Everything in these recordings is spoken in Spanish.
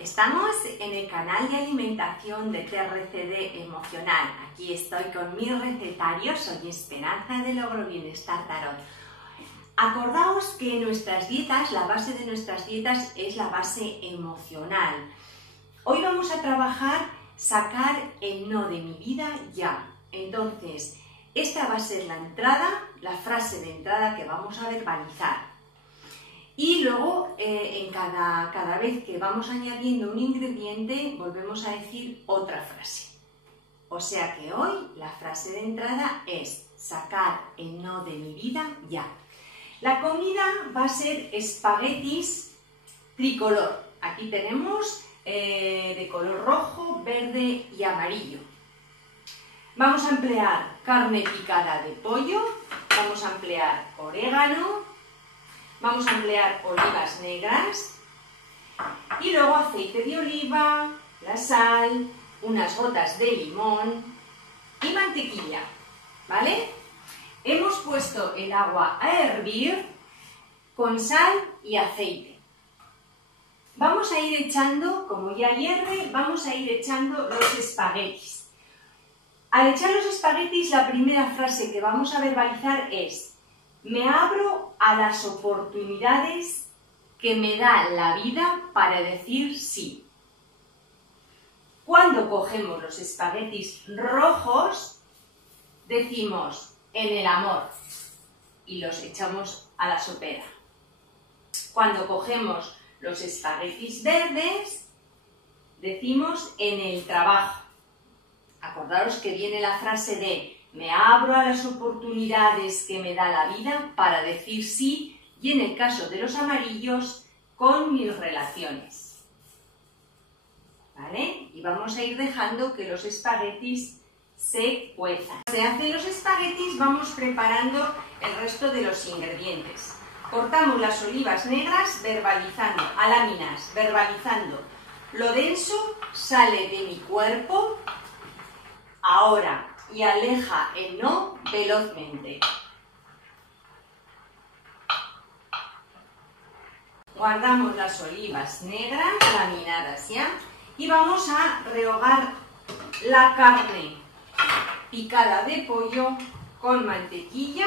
Estamos en el canal de alimentación de TRCD emocional. Aquí estoy con mi recetario, soy Esperanza de Bienestar Tarot. Acordaos que nuestras dietas, la base de nuestras dietas es la base emocional. Hoy vamos a trabajar sacar el no de mi vida ya. Entonces, esta va a ser la entrada, la frase de entrada que vamos a verbalizar. Y luego, cada vez que vamos añadiendo un ingrediente, volvemos a decir otra frase. O sea que hoy la frase de entrada es sacar el no de mi vida ya. La comida va a ser espaguetis tricolor. Aquí tenemos de color rojo, verde y amarillo. Vamos a emplear carne picada de pollo, vamos a emplear orégano, vamos a emplear olivas negras y luego aceite de oliva, la sal, unas gotas de limón y mantequilla, ¿vale? Hemos puesto el agua a hervir con sal y aceite. Vamos a ir echando, como ya hierve, vamos a ir echando los espaguetis. Al echar los espaguetis, la primera frase que vamos a verbalizar es: me abro a las oportunidades que me da la vida para decir sí. Cuando cogemos los espaguetis rojos, decimos en el amor y los echamos a la sopera. Cuando cogemos los espaguetis verdes, decimos en el trabajo. Acordaros que viene la frase de me abro a las oportunidades que me da la vida para decir sí, y en el caso de los amarillos, con mis relaciones. ¿Vale? Y vamos a ir dejando que los espaguetis se cuezan. Se hacen los espaguetis, vamos preparando el resto de los ingredientes. Cortamos las olivas negras verbalizando, a láminas, verbalizando. Lo denso sale de mi cuerpo ahora y aleja el no velozmente. Guardamos las olivas negras laminadas ya y vamos a rehogar la carne picada de pollo con mantequilla,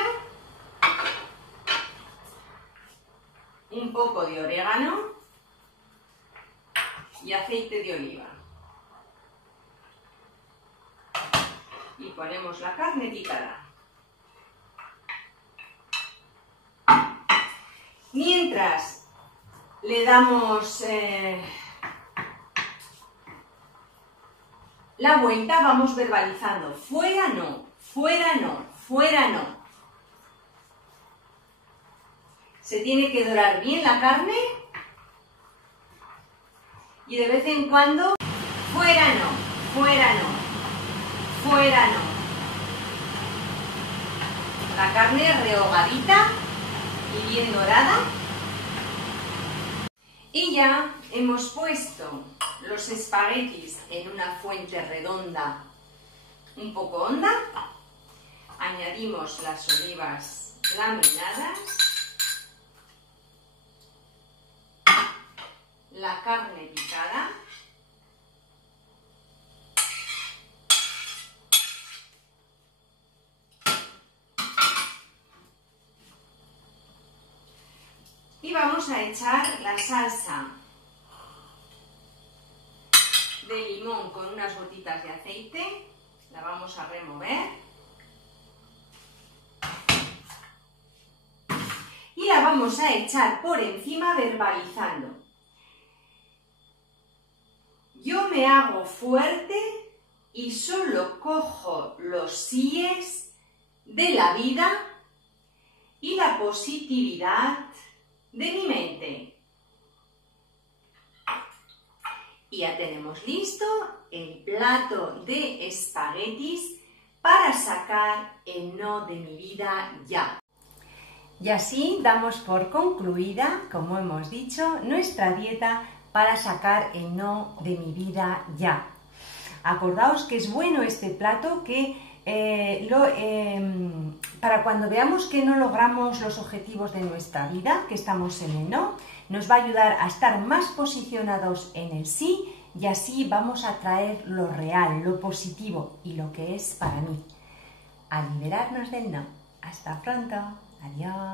un poco de orégano y aceite de oliva. Y ponemos la carne picada. Mientras le damos la vuelta, vamos verbalizando fuera no, fuera no, fuera no. Se tiene que dorar bien la carne y de vez en cuando fuera no, fuera no. Fuera no. La carne rehogadita y bien dorada. Y ya hemos puesto los espaguetis en una fuente redonda un poco honda. Añadimos las olivas laminadas, la carne picada, y vamos a echar la salsa de limón con unas gotitas de aceite, la vamos a remover y la vamos a echar por encima verbalizando. Yo me hago fuerte y solo cojo los síes de la vida y la positividad de mi mente. Y ya tenemos listo el plato de espaguetis para sacar el no de mi vida ya. Y así damos por concluida, como hemos dicho, nuestra dieta para sacar el no de mi vida ya. Acordaos que es bueno este plato que para cuando veamos que no logramos los objetivos de nuestra vida, que estamos en el no, nos va a ayudar a estar más posicionados en el sí y así vamos a traer lo real, lo positivo y lo que es para mí. A liberarnos del no. Hasta pronto. Adiós.